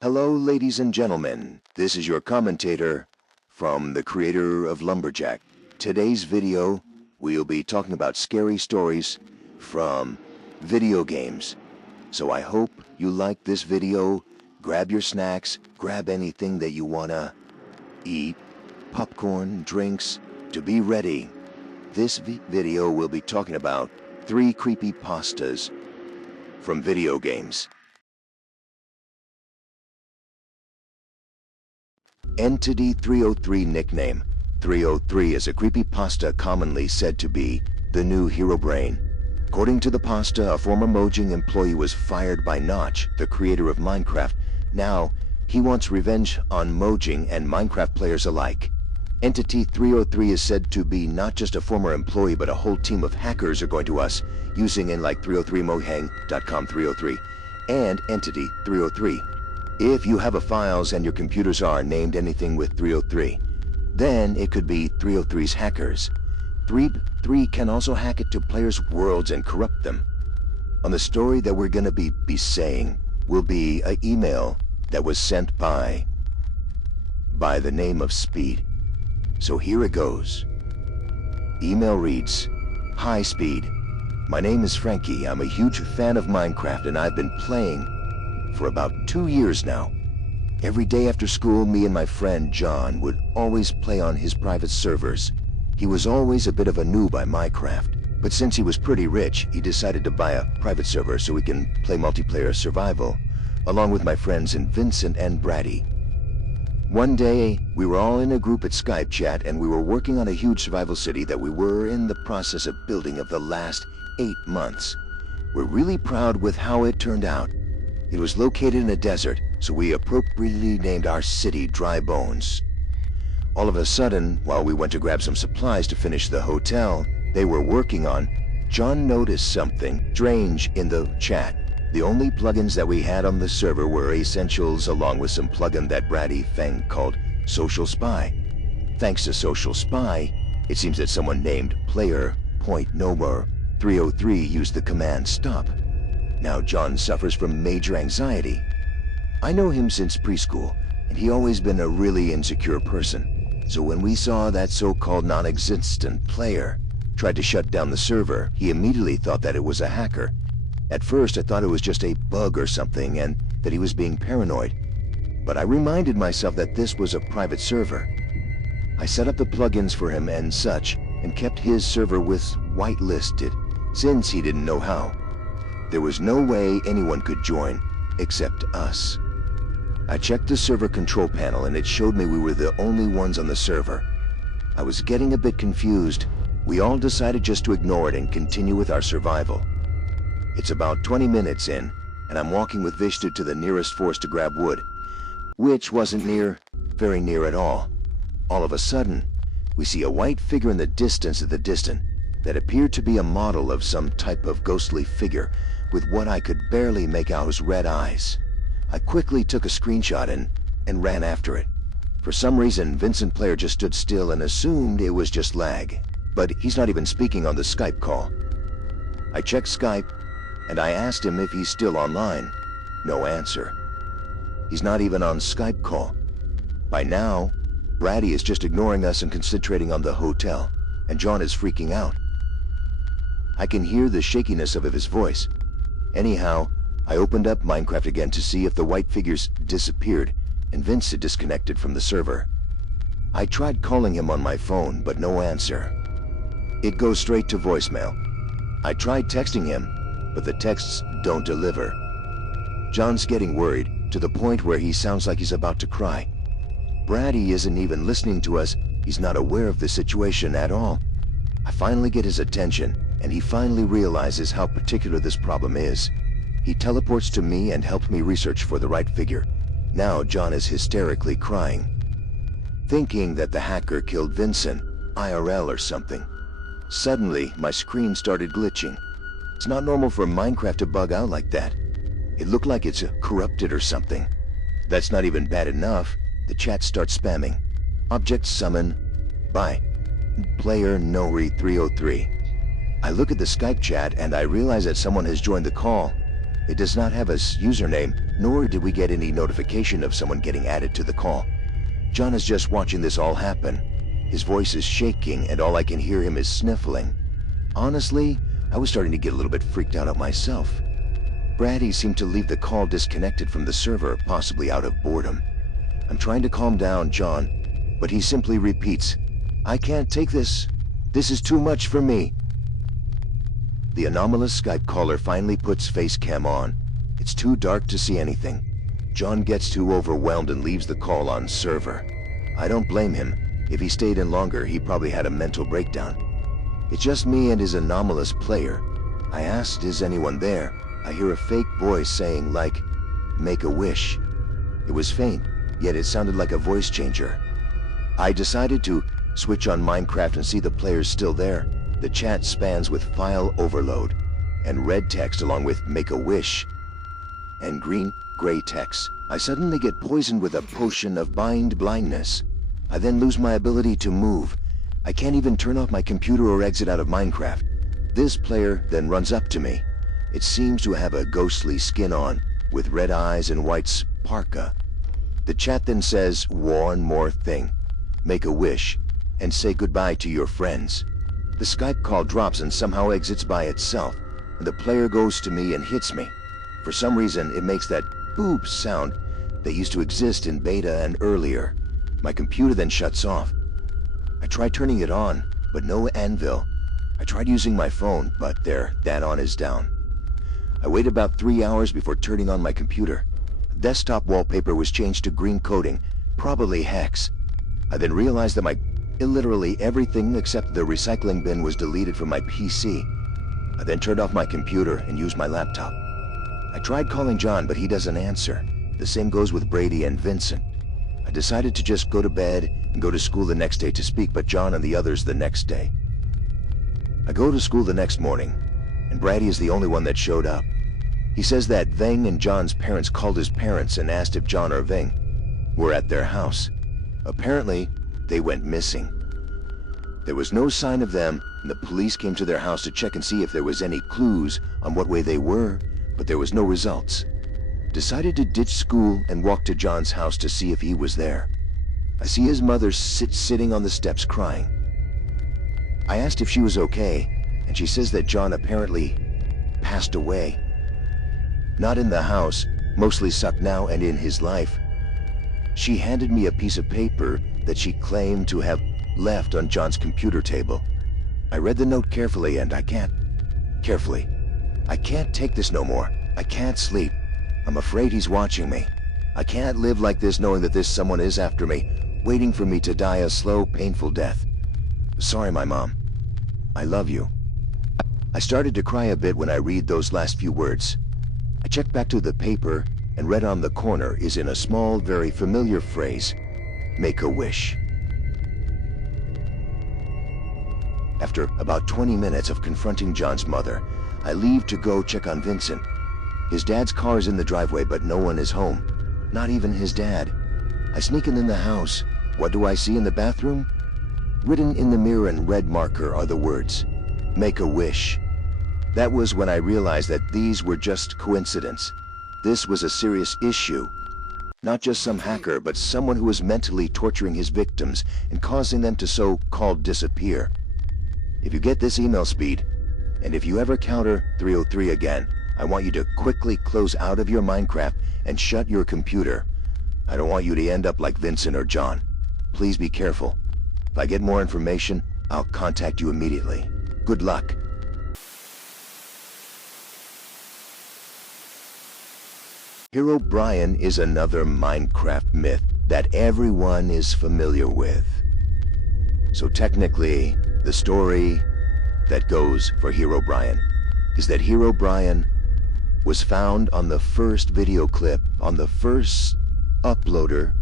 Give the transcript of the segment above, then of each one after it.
Hello, ladies and gentlemen. This is your commentator from the creator of Lumberjack. Today's video, we'll be talking about scary stories from video games. So I hope you like this video. Grab your snacks, grab anything that you wanna eat, popcorn, drinks, to be ready. This video will be talking about 3 creepypastas from video games. Entity 303 nickname. 303 is a creepypasta commonly said to be the new Herobrine. According to the pasta, a former Mojang employee was fired by Notch, the creator of Minecraft. Now, he wants revenge on Mojang and Minecraft players alike. Entity 303 is said to be not just a former employee, but a whole team of hackers are going to us, using in like 303mohang.com 303 and Entity 303. If you have a files and your computers are named anything with 303, then it could be 303's hackers. 3 can also hack it to players' worlds and corrupt them. On the story that we're gonna be saying will be an email that was sent by the name of Speed. So here it goes. Email reads, "Hi Speed. My name is Frankie. I'm a huge fan of Minecraft and I've been playing for about 2 years now. Every day after school, me and my friend John would always play on his private servers. He was always a bit of a noob at Minecraft, but since he was pretty rich, he decided to buy a private server so we can play multiplayer survival, along with my friends Vincent and Brady. One day, we were all in a group at Skype chat and we were working on a huge survival city that we were in the process of building of the last 8 months. We're really proud with how it turned out. It was located in a desert, so we appropriately named our city Dry Bones. All of a sudden, while we went to grab some supplies to finish the hotel they were working on, John noticed something strange in the chat. The only plugins that we had on the server were Essentials along with some plugin that Brady Feng called Social Spy. Thanks to Social Spy, it seems that someone named Player.Nomor303 used the command stop. Now John suffers from major anxiety. I know him since preschool, and he always been a really insecure person. So when we saw that so-called non-existent player tried to shut down the server, he immediately thought that it was a hacker. At first I thought it was just a bug or something and that he was being paranoid. But I reminded myself that this was a private server. I set up the plugins for him and such, and kept his server with whitelisted, since he didn't know how. There was no way anyone could join, except us. I checked the server control panel and it showed me we were the only ones on the server. I was getting a bit confused. We all decided just to ignore it and continue with our survival. It's about 20 minutes in, and I'm walking with Vishnu to the nearest forest to grab wood, which wasn't very near at all. All of a sudden, we see a white figure in the distance that appeared to be a model of some type of ghostly figure with what I could barely make out as red eyes. I quickly took a screenshot and ran after it. For some reason, Vincent Player just stood still and assumed it was just lag, but he's not even speaking on the Skype call. I checked Skype and I asked him if he's still online. No answer. He's not even on Skype call. By now, Brady is just ignoring us and concentrating on the hotel, and John is freaking out. I can hear the shakiness of his voice. Anyhow, I opened up Minecraft again to see if the white figures disappeared and Vince had disconnected from the server. I tried calling him on my phone, but no answer. It goes straight to voicemail. I tried texting him, but the texts don't deliver. John's getting worried, to the point where he sounds like he's about to cry. Brady isn't even listening to us. He's not aware of the situation at all. I finally get his attention, and he finally realizes how particular this problem is. He teleports to me and helps me research for the right figure. Now John is hysterically crying, thinking that the hacker killed Vincent, IRL or something. Suddenly, my screen started glitching. It's not normal for Minecraft to bug out like that. It looked like it's corrupted or something. That's not even bad enough. The chat starts spamming. Object summon by Player.Nomor303. I look at the Skype chat and I realize that someone has joined the call. It does not have a username, nor did we get any notification of someone getting added to the call. John is just watching this all happen. His voice is shaking and all I can hear him is sniffling. Honestly, I was starting to get a little bit freaked out at myself. Brady seemed to leave the call disconnected from the server, possibly out of boredom. I'm trying to calm down John, but he simply repeats, "I can't take this. This is too much for me." The anomalous Skype caller finally puts face cam on. It's too dark to see anything. John gets too overwhelmed and leaves the call on server. I don't blame him. If he stayed in longer, he probably had a mental breakdown. It's just me and his anomalous player. I asked, is anyone there? I hear a fake voice saying, like, "Make a wish." It was faint, yet it sounded like a voice changer. I decided to switch on Minecraft and see the players still there. The chat spans with file overload and red text along with "make a wish" and green-gray text. I suddenly get poisoned with a potion of mind blindness. I then lose my ability to move. I can't even turn off my computer or exit out of Minecraft. This player then runs up to me. It seems to have a ghostly skin on, with red eyes and white parka. The chat then says one more thing. Make a wish, and say goodbye to your friends. The Skype call drops and somehow exits by itself, and the player goes to me and hits me. For some reason, it makes that boop sound that used to exist in beta and earlier. My computer then shuts off. I tried turning it on, but no anvil. I tried using my phone, but there, that on is down. I waited about 3 hours before turning on my computer. Desktop wallpaper was changed to green coating, probably hex. I then realized that literally everything except the recycling bin was deleted from my PC. I then turned off my computer and used my laptop. I tried calling John, but he doesn't answer. The same goes with Brady and Vincent. I decided to just go to bed and go to school the next day to speak, but John and the others the next day. I go to school the next morning, and Brady is the only one that showed up. He says that Veng and John's parents called his parents and asked if John or Veng were at their house. Apparently, they went missing. There was no sign of them, and the police came to their house to check and see if there was any clues on what way they were, but there was no results. Decided to ditch school and walk to John's house to see if he was there. I see his mother sitting on the steps crying. I asked if she was okay, and she says that John apparently passed away. Not in the house, mostly sucked now and in his life. She handed me a piece of paper that she claimed to have left on John's computer table. I read the note carefully and I can't take this no more. I can't sleep. I'm afraid he's watching me. I can't live like this knowing that this someone is after me, waiting for me to die a slow, painful death. Sorry, my mom. I love you. I started to cry a bit when I read those last few words. I checked back to the paper and read on the corner is in a small, very familiar phrase, "Make a wish." After about 20 minutes of confronting John's mother, I leave to go check on Vincent. His dad's car is in the driveway, but no one is home. Not even his dad. I sneak in the house. What do I see in the bathroom? Written in the mirror in red marker are the words, "Make a wish." That was when I realized that these were just coincidence. This was a serious issue. Not just some hacker, but someone who was mentally torturing his victims and causing them to so-called disappear. If you get this email speed, and if you ever counter 303 again, I want you to quickly close out of your Minecraft and shut your computer. I don't want you to end up like Vincent or John. Please be careful. If I get more information, I'll contact you immediately. Good luck. Herobrine is another Minecraft myth that everyone is familiar with. So technically, the story that goes for Herobrine is that Herobrine was found on the first video clip on the first uploader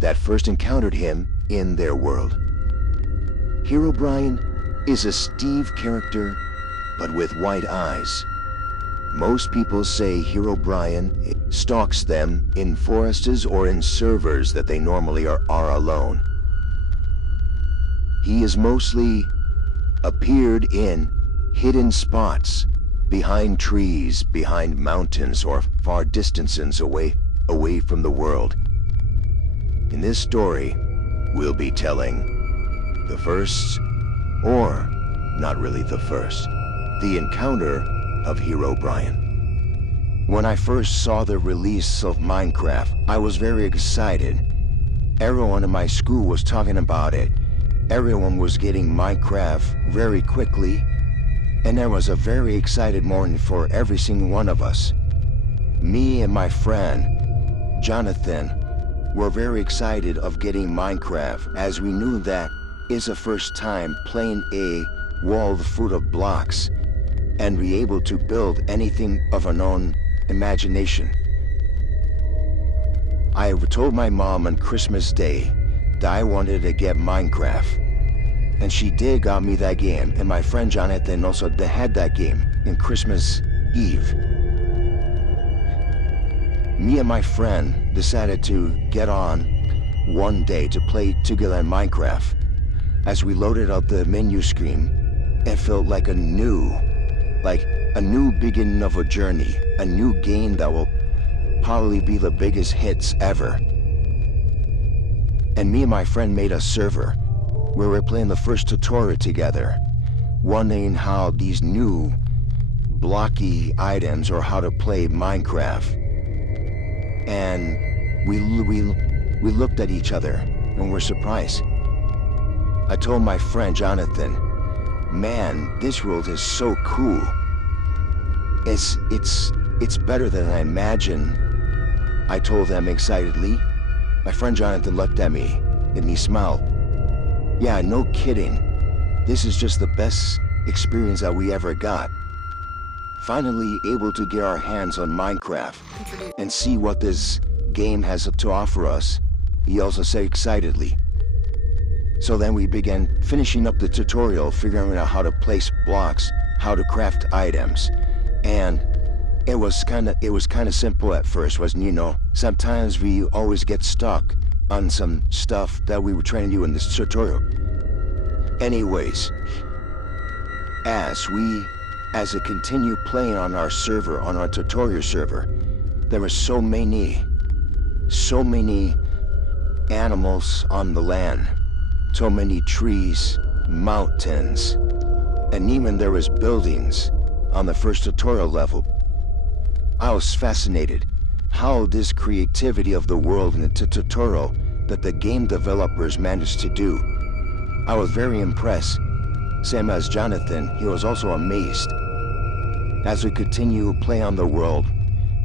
that first encountered him in their world. Herobrine is a Steve character, but with white eyes. Most people say Herobrine stalks them in forests or in servers that they normally are alone. He has mostly appeared in hidden spots behind trees, behind mountains, or far distances away from the world. In this story, we'll be telling the first, or not really the first, the encounter of Herobrine. When I first saw the release of Minecraft, I was very excited. Everyone in my school was talking about it. Everyone was getting Minecraft very quickly, and there was a very excited morning for every single one of us. Me and my friend, Jonathan, were very excited of getting Minecraft, as we knew that is the first time playing a world full of blocks and be able to build anything of our own imagination. I told my mom on Christmas Day that I wanted to get Minecraft, and she did got me that game, and my friend Jonathan also had that game in Christmas Eve. Me and my friend decided to get on one day to play together in Minecraft. As we loaded up the menu screen, it felt like a new beginning of a journey, a new game that will probably be the biggest hits ever. And me and my friend made a server where we're playing the first tutorial together, wondering how these new blocky items or how to play Minecraft. And we looked at each other and were surprised. I told my friend Jonathan, "Man, this world is so cool. It's better than I imagined." I told them excitedly. My friend Jonathan looked at me and he smiled. "Yeah, no kidding. This is just the best experience that we ever got." Finally able to get our hands on Minecraft and see what this game has to offer us, he also said excitedly. So then we began finishing up the tutorial, figuring out how to place blocks, how to craft items. And it was kind of simple at first, wasn't it? You know, sometimes we always get stuck on some stuff that we were trying to do in this tutorial. Anyways, as I continued playing on our server, on our tutorial server, there were so many animals on the land, so many trees, mountains, and even there was buildings on the first tutorial level. I was fascinated how this creativity of the world in the tutorial that the game developers managed to do. I was very impressed. Same as Jonathan, he was also amazed. As we continue to play on the world,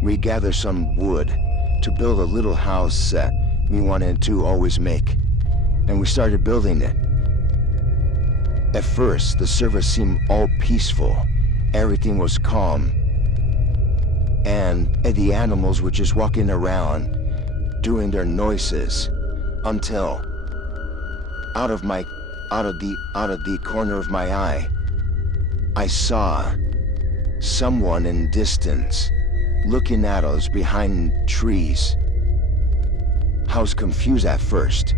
we gathered some wood to build a little house that we wanted to always make, and we started building it. At first, the server seemed all peaceful. Everything was calm, and the animals were just walking around, doing their noises, until out of the corner of my eye, I saw someone in distance looking at us behind trees. I was confused at first.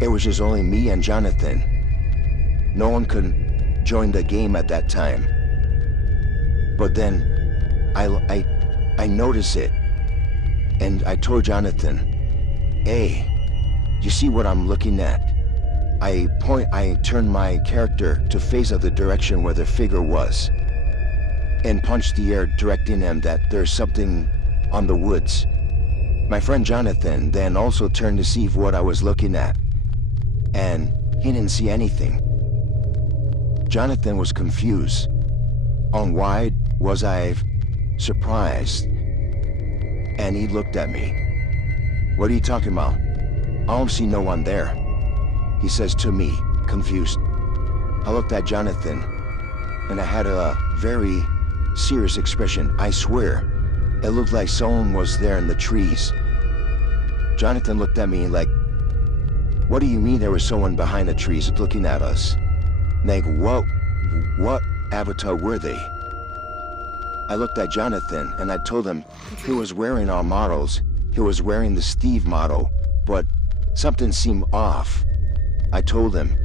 It was just only me and Jonathan. No one could join the game at that time. But then I noticed it, and I told Jonathan, "Hey, you see what I'm looking at?" I turned my character to face of the direction where the figure was, and punched the air, directing him that there's something on the woods. My friend Jonathan then also turned to see what I was looking at, and he didn't see anything. Jonathan was confused on why was I surprised, and he looked at me. "What are you talking about? I don't see no one there," he says to me, confused. I looked at Jonathan, and I had a very serious expression. I swear, it looked like someone was there in the trees. Jonathan looked at me like, "What do you mean there was someone behind the trees looking at us?" Like, what avatar were they? I looked at Jonathan and I told him he was wearing our models. He was wearing the Steve model, but something seemed off. I told him.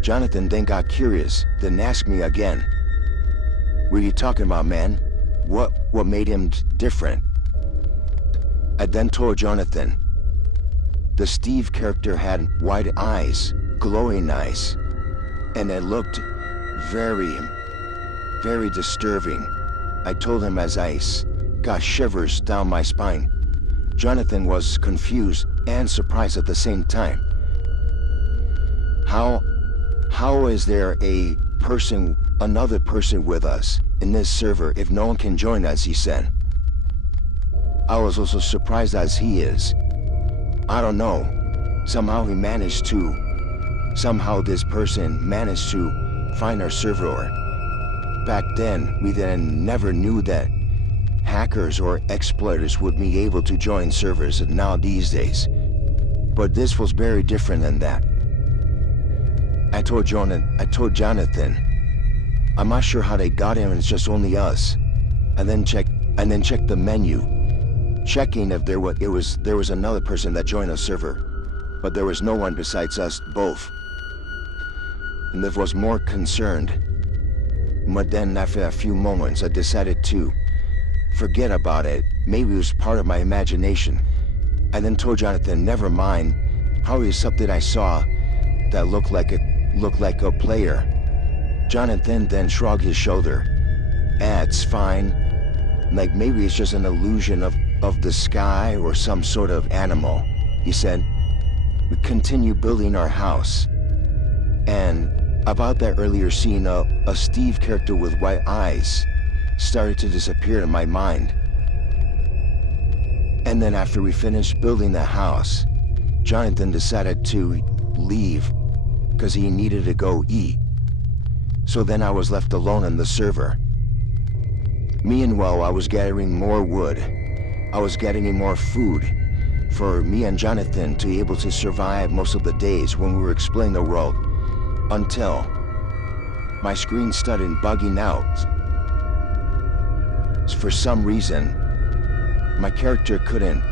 Jonathan then got curious, then asked me again, What are you talking about, man? What made him different? I then told Jonathan. The Steve character had wide eyes, glowing eyes, and it looked very, very disturbing. I told him as I got shivers down my spine. Jonathan was confused and surprised at the same time. How is there another person with us in this server if no one can join us, he said. I was also surprised as he is. I don't know. Somehow this person managed to find our server. Back then, we then never knew that hackers or exploiters would be able to join servers now these days. But this was very different than that. I told Jonathan, I'm not sure how they got him, and it's just only us. And then checked the menu, checking if there was another person that joined our server, but there was no one besides us both. And I was more concerned. But then after a few moments, I decided to forget about it. Maybe it was part of my imagination. I then told Jonathan, never mind. Probably something I saw that looked like a player. Jonathan then shrugged his shoulder. It's fine. Like maybe it's just an illusion of the sky or some sort of animal. He said, we continue building our house. And about that earlier scene, a Steve character with white eyes started to disappear in my mind. And then after we finished building the house, Jonathan decided to leave because he needed to go eat. So then I was left alone on the server. Meanwhile, I was gathering more wood. I was getting more food for me and Jonathan to be able to survive most of the days when we were exploring the world, until my screen started bugging out. For some reason, my character couldn't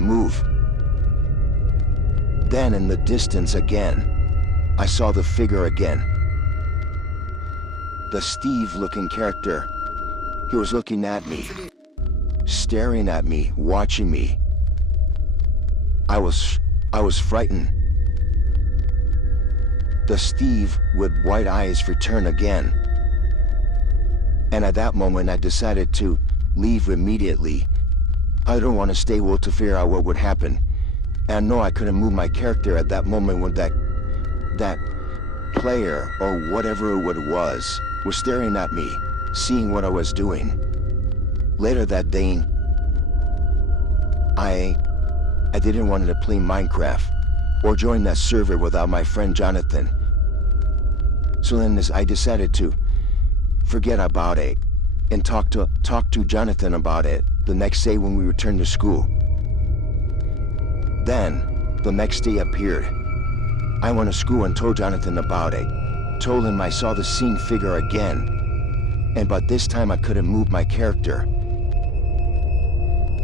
move. Then in the distance again, I saw the figure again. The Steve-looking character. He was looking at me, staring at me, watching me. I was frightened. The Steve with white eyes returned again. And at that moment, I decided to leave immediately. I don't want to stay well to figure out what would happen. And I know I couldn't move my character at that moment when that player, or whatever it was staring at me, seeing what I was doing. Later that day, I didn't want to play Minecraft or join that server without my friend Jonathan. So then I decided to forget about it and talk to Jonathan about it the next day when we returned to school. Then the next day appeared. I went to school and told Jonathan about it. Told him I saw the same figure again, but this time I couldn't move my character.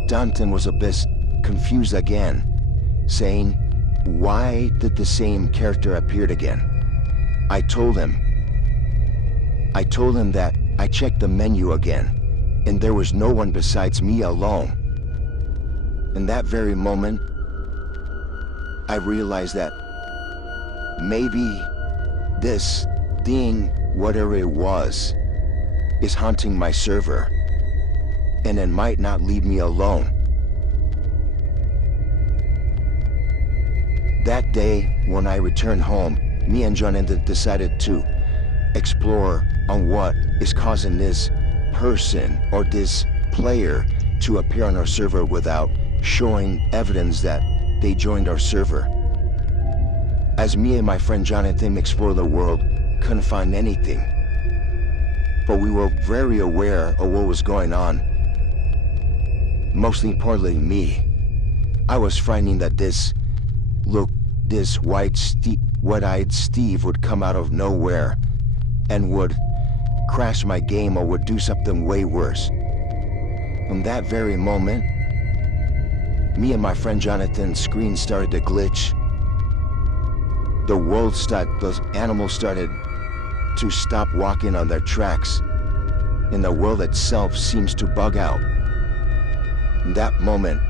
Jonathan was a bit confused again, saying, why did the same character appear again? I told him that I checked the menu again, and there was no one besides me alone. In that very moment, I realized that maybe this thing, whatever it was, is haunting my server, and it might not leave me alone. That day, when I returned home, me and Jonathan decided to explore on what is causing this person or this player to appear on our server without showing evidence that they joined our server. As me and my friend Jonathan explored the world, couldn't find anything. But we were very aware of what was going on. Most importantly, me. I was frightened that this white-eyed Steve would come out of nowhere and would crash my game or would do something way worse. From that very moment, me and my friend Jonathan's screen started to glitch. The animals started to stop walking on their tracks. and the world itself seems to bug out. In that moment,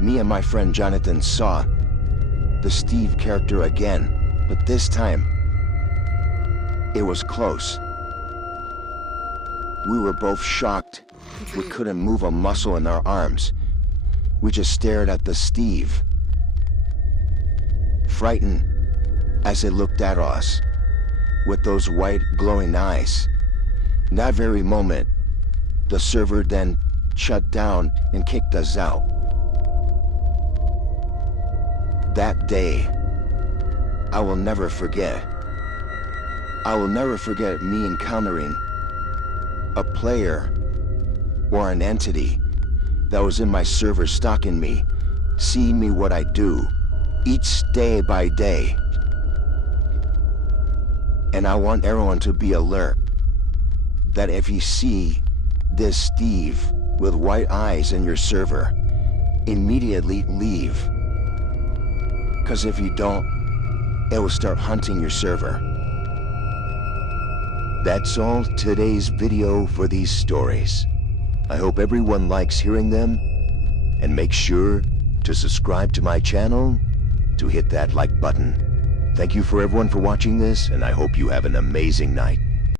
me and my friend Jonathan saw the Steve character again, but this time, it was close. We were both shocked. We couldn't move a muscle in our arms. We just stared at the Steve, frightened as it looked at us with those white glowing eyes. In that very moment, the server then shut down and kicked us out. That day, I will never forget. I will never forget me encountering a player or an entity that was in my server stalking me, seeing me what I do, each day by day. And I want everyone to be alert that if you see this Steve with white eyes in your server, immediately leave. Because if you don't, it will start hunting your server. That's all today's video for these stories. I hope everyone likes hearing them, and make sure to subscribe to my channel to hit that like button. Thank you for everyone for watching this, and I hope you have an amazing night.